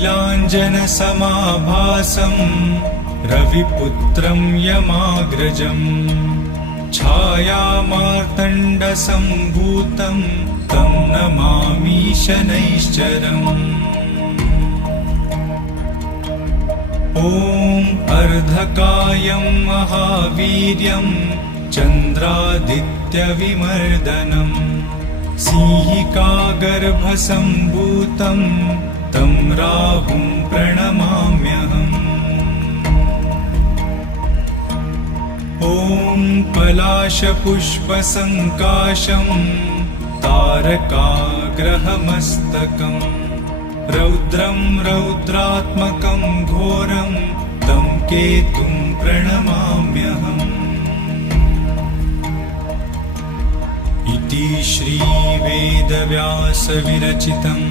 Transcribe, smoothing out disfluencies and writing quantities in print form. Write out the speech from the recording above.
नीलाञ्जनसमाभासं रविपुत्रं यमाग्रजम् छायामार्तण्डसम्भूतं तं नमामि शनैश्चरम्। ॐ अर्धकायं महावीर्यं चन्द्रादित्यविमर्दनम् सिंहिकागर्भसम्भूतं तं राहुं प्रणमाम्यहम्। ॐ पलाशपुष्पसङ्काशं तारकाग्रहमस्तकम् रौद्रं रौद्रात्मकं घोरं तं केतुं प्रणमाम्यहम्। इति श्रीवेदव्यासविरचितम्